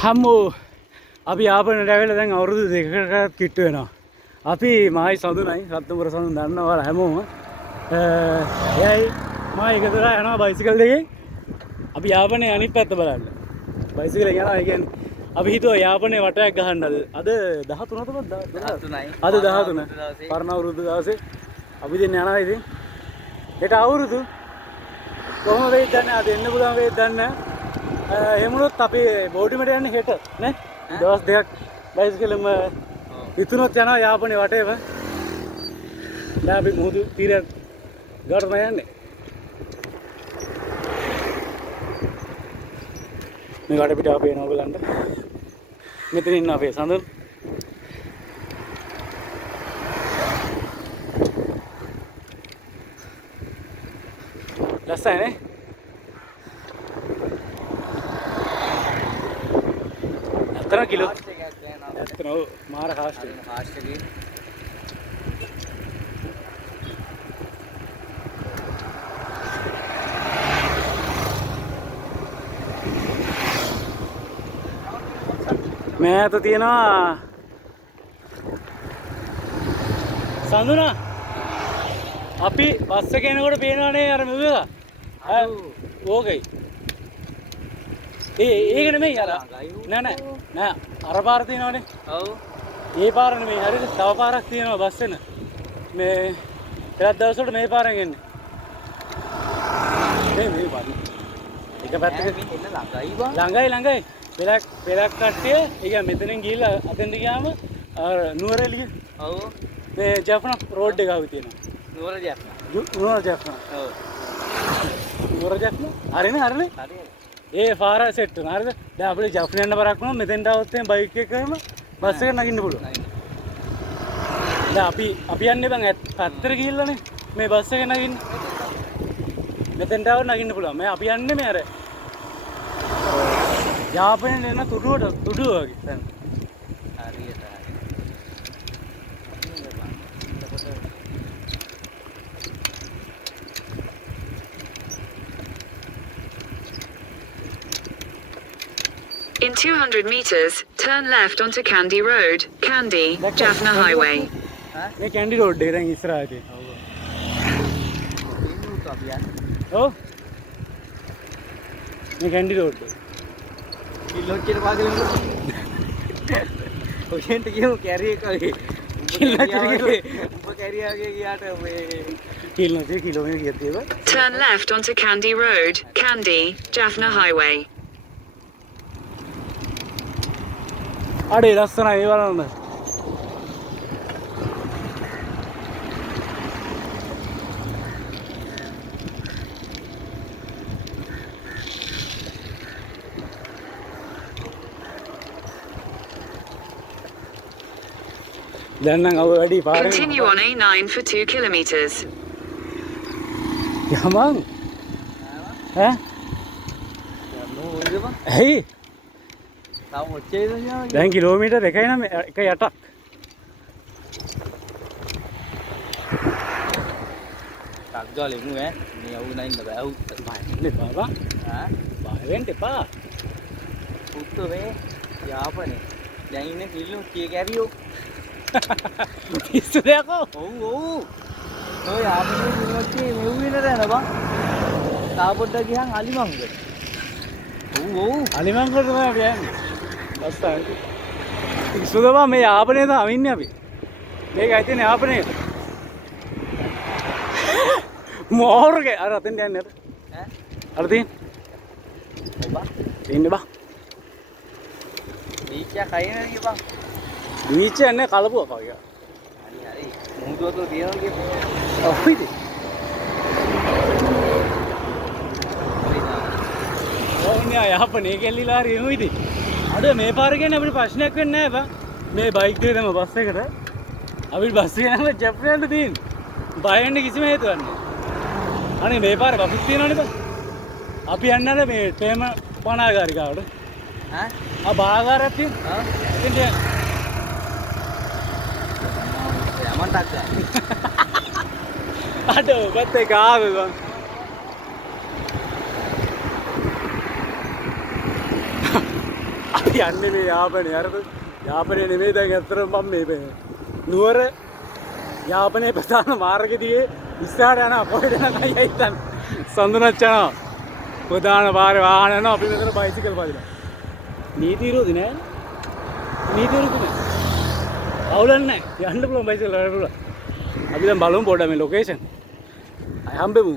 හම්මෝ අපි යාපනයට ඇවිල්ලා දැන් අවුරුදු දෙකකට කිට්ටු වෙනවා. අපි මායි සඳුනයි රත්නපුර සඳුන් දන්නවා හැමෝම. එයයි මා එකතුලා යනවා බයිසිකල් දෙකේ. අපි යාපනයේ අනිත් පැත්ත බලන්න. බයිසිකලෙන් යනවා. ඒ කියන්නේ අපි හිතුවා යාපනයේ වටයක් ගහන්න අද 13ද 13යි. අද 13. පරණ අවුරුදු දවසේ අපි දෙන්න යනවා ඉතින්. හෙට අවුරුදු කොහොම වෙයිද දන්නේ අද එන්න පුළුවන් වෙයිද දන්නේ එහෙමනොත් අපි බෝඩිමට යන්නේ හෙට නේ දවස් දෙකක් බයිසිකලෙම ඉතුනොත් යනවා යාපනයේ වටේම දැන් අපි මුහුදු තීරයට ගාටම යන්නේ මේ ගාඩ පිට අපේ එනවා බලන්න මෙතන ඉන්න අපේ සඳන් ලස්සනනේ අතන කිලෝ අතන මාර කාස්ට් එකේ මෑත තියෙනවා සඳුනා අපි බස් එකේ එනකොට පේනවනේ අර මෙව එක ඕකයි ඒක නෙමෙයි අර නෑ අර පාර තියෙනවනේ ඔව් ඒ පාර නෙමෙයි හරියට තව පාරක් තියෙනවා බස් එන මේ පෙරත් දවසට මේ පාරෙන් එන්නේ මේ පාර එක පැත්තක ළඟයි පෙරක් කට්ටිය ඒක මෙතනින් ගිහිල්ලා අතෙන්ට ගියාම අර නුවරඑළිය ඔව් මේ ජෆ්නා රෝඩ් එක ආව තියෙනවා නුවර ජෆ්නා ඔව් නුවර ජෆ්නා හරිනේ ඒ පාර සෙට් වෙනවා හරිද දැන් අපිට ජෆ්නා යන්න බරක් වුණා මෙතෙන්ට આવොත් එහෙනම් බයික් එක කරම බස් එක නගින්න පුළුවන් දැන් අපි යන්නේ බං පැත්තට ගිහිල්ලානේ මේ බස් එක නගින්න මෙතෙන්ට આવොත් නගින්න පුළුවන් මේ අපි යන්නේ මේ අර යාපනයේ එන තුඩුව වගේ දැන් හරියට In 200 meters, turn left onto Kandy Road, Kandy, Jaffna Highway. මේ කැන්ඩි රෝඩ් එක දැන් ඉස්සරහා තියෙනවා. ඔව්. මේ කැන්ඩි රෝඩ් එක. කිලෝච්චර පාගලෙන්න. ඔතෙන්ට ගියමු කැරි එක වගේ. උඹ කැරියාගේ ගියාට මේ කිලෝමීටර කීයක් තියෙනවද? Turn left onto Kandy Road, Kandy, Jaffna Highway. අඩේ ලස්සනයි ඒ බලන්න. දැන් නම් අවු වැඩි පාරේ. Continue on A9 for 2 kilometers. යමං ඈ? ඇයි? තාම ඔච්චරද යනවා. දැන් කිලෝමීටර් 1යි නම් 1.8ක්. ටග්ගාලේ මු ඈ. මේ අවු නයින්න බෑ. අවු බය බාබා. ඈ? බය වෙන්න එපා. පුත්තු වේ යාපනේ. දැන් ඉන්නේ කිල්ලෝ කී කැරියෝ. පිස්සු දෙයක්ෝ ඔව් ඔය යාපනේ කිල්ලෝච්චි මෙව්විනට යන බං. තා පොඩ්ඩක් ගියන් අලිමංගල. ඔව් අලිමංගල තමයි අපි යන්නේ. ලස්සනයි. පිස්සු දවා මේ යාපනේ තමයි ඉන්නේ අපි. මේක ඇතිනේ යාපනේට. මෝර්ගේ අර අතෙන් යන්නේ අර. ඈ? අර තියෙන. ඔබ ඉන්නේ බා. ඊච්චා කයිනේ ගියපන්. බීච් යන්නේ කලපුවක් වගේ. හරි. මුහුදුවතු දිනනවා කියපේ. ඔව් ඉතින්. ඕන්නේ යාපනේ කෙල්ලිලා හරි එමු ඉතින්. අද මේ පාර කියන්නේ අපිට ප්‍රශ්නයක් වෙන්නේ නැහැ බා. මේ බයික් දෙක තමයි බස් එකට. අපිට බස් එක යනවා ජප්නයට තියෙන්නේ. බය වෙන්න කිසිම හේතුවක් නැහැ. අනේ මේ පාරේ බස් තියෙනවනේ බා. අපි යන්නේ අර මේ තේම පනාගාරිකාවට. ඈ? ආ බාගාරයක් තියෙනවා. ආ? එතෙන්ට යන්න. යමන්ටක් ගන්න. අද ඔබත් ඒක ආවේ බං. අපි යන්නේ මේ යාපනයේ අර යාපනයේ නෙමෙයි දැන් ඇත්තටම මම මේ නුවර යාපනයේ ප්‍රධාන මාර්ගයේ ඉස්සරහට යනවා කොහෙද යනවා හිතන්න සඳුනක් යනවා ප්‍රධාන පාරේ වාහන යනවා අපි මෙතන බයිසිකල් පදිනවා නීති විරෝධී නෑ නීති විරෝධී නෑ අවුලක් නෑ යන්න පුළුවන් බයිසිකල් වලට අපි දැන් බලමු පොඩ්ඩක් මේ ලොකේෂන් අය හම්බෙමු